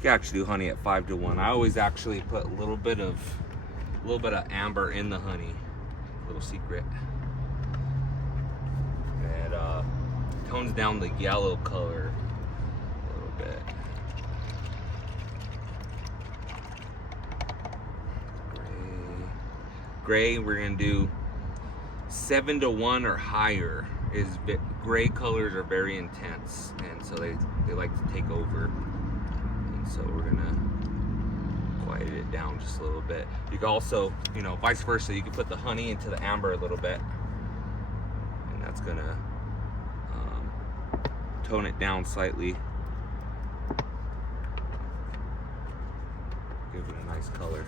You can actually do honey at 5-to-1. I always actually put a little bit of amber in the honey. Little secret. It tones down the yellow color a little bit. Gray, we're gonna do 7-to-1 or higher. Gray colors are very intense, and so they like to take over. And so we're gonna quiet it down just a little bit. You can also, you know, vice versa, you can put the honey into the amber a little bit, and that's gonna tone it down slightly. Give it a nice color.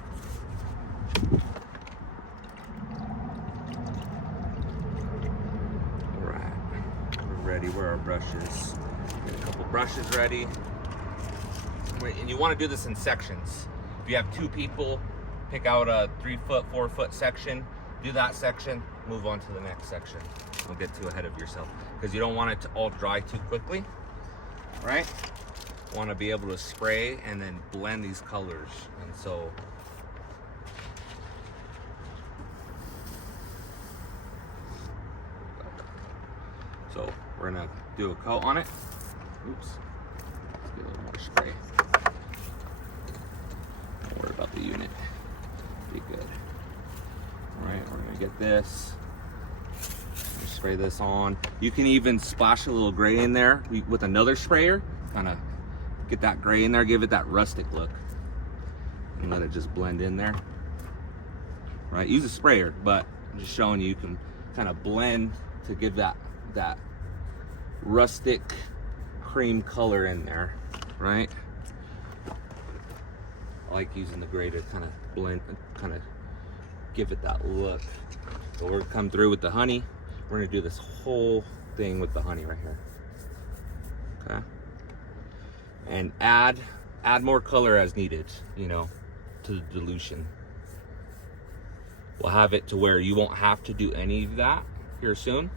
Ready, where are our brushes? Get a couple brushes ready. And you want to do this in sections. If you have 2 people, pick out a 3-foot, 4-foot section, do that section, move on to the next section. Don't get too ahead of yourself, because you don't want it to all dry too quickly, right? You want to be able to spray and then blend these colors. And so we're gonna do a coat on it. Oops. Let's get a little more spray. Don't worry about the unit. Be good. All right, we're gonna get this. Spray this on. You can even splash a little gray in there with another sprayer. Kind of get that gray in there, give it that rustic look, and let it just blend in there. Right? Use a sprayer, but I'm just showing you can kind of blend to give that rustic cream color in there, right? I like using the gray to kind of blend, kind of give it that look. So we're gonna come through with the honey. We're gonna do this whole thing with the honey right here. Okay. And add more color as needed, you know, to the dilution. We'll have it to where you won't have to do any of that here soon.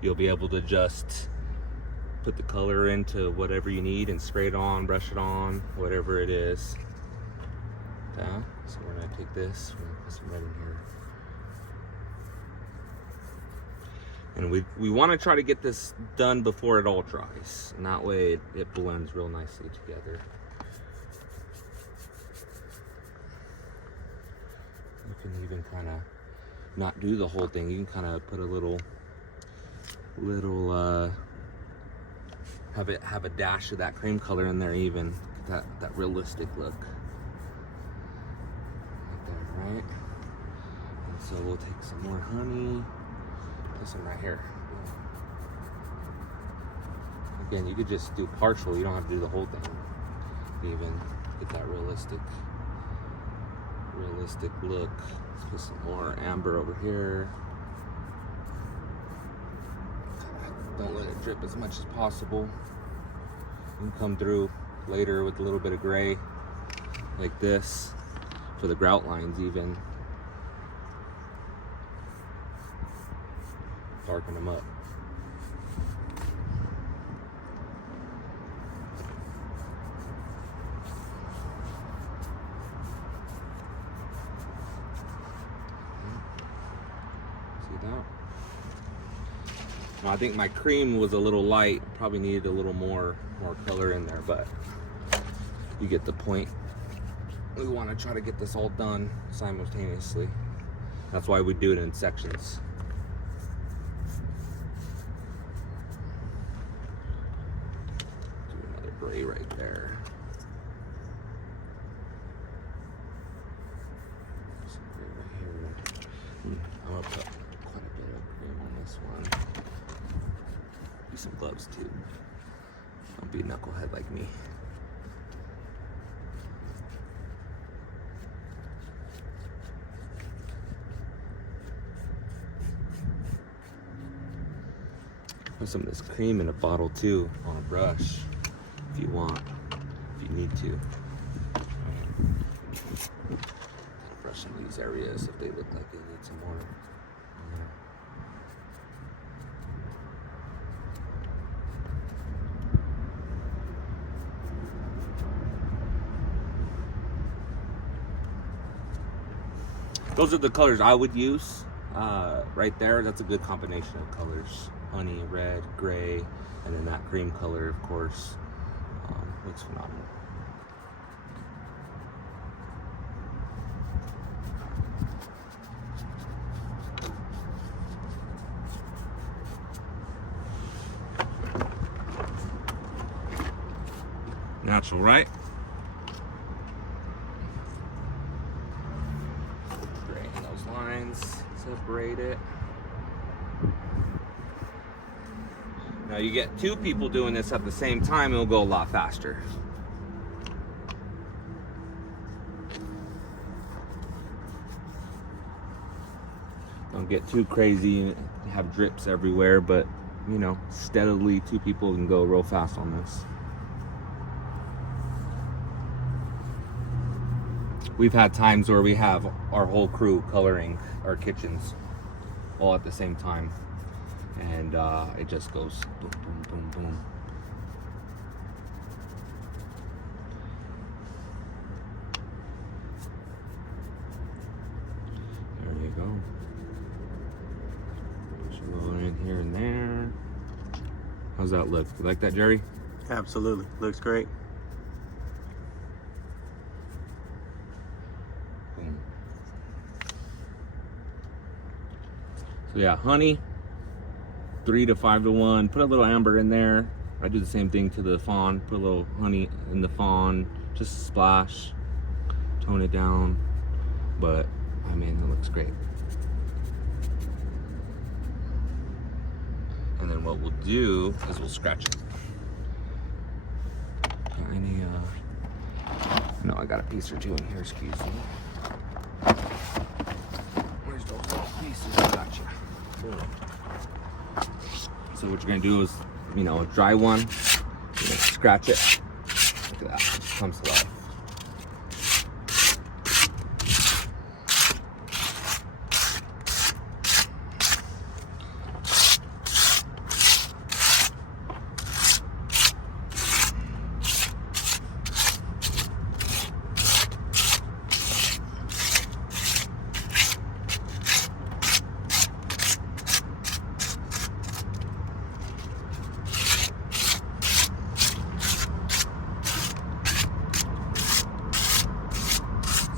You'll be able to just put the color into whatever you need and spray it on, brush it on, whatever it is. Okay, so we're gonna take this, we're gonna put some red in here. And we wanna try to get this done before it all dries. And that way it blends real nicely together. You can even kind of not do the whole thing. You can kind of put a little have a dash of that cream color in there, even that realistic look. Right there, right? And so we'll take some more honey. Put some right here. Again, you could just do partial. You don't have to do the whole thing. Even get that realistic look. Let's put some more amber over here. Don't let it drip as much as possible. You can come through later with a little bit of gray, like this, for the grout lines even. Darken them up. See that? I think my cream was a little light, probably needed a little more color in there, but you get the point. We want to try to get this all done simultaneously. That's why we do it in sections. Do another gray right there. Some gray right here. I'm gonna put quite a bit of cream on this one. Some gloves too. Don't be a knucklehead like me. Put some of this cream in a bottle too, on a brush, if you want, if you need to. Brush some of these areas if they look like they need some more. those are the colors I would use right there. That's a good combination of colors. Honey, red, gray, and then that cream color, of course. Looks phenomenal. Natural, right? Straighten those lines, separate it. Now you get two people doing this at the same time, it'll go a lot faster. Don't get too crazy and have drips everywhere, but you know, steadily two people can go real fast on this. We've had times where we have our whole crew coloring our kitchens all at the same time. And it just goes boom, boom, boom, boom. There you go. Push a little in here and there. How's that look? You like that, Jerry? Absolutely. Looks great. Boom. So yeah, honey. 3 to 5 to 1. Put a little amber in there. I do the same thing to the fawn. Put a little honey in the fawn. Just a splash. Tone it down. But I mean, it looks great. And then what we'll do is we'll scratch it. Got any? No, I got a piece or two in here. Excuse me. Where's those little pieces? I got you. Boom. So what you're gonna do is, you know, a dry one, you're gonna scratch it. Look at that, it just comes to life.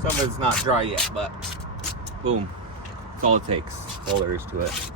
Some of it's not dry yet, but boom. That's all it takes. That's all there is to it.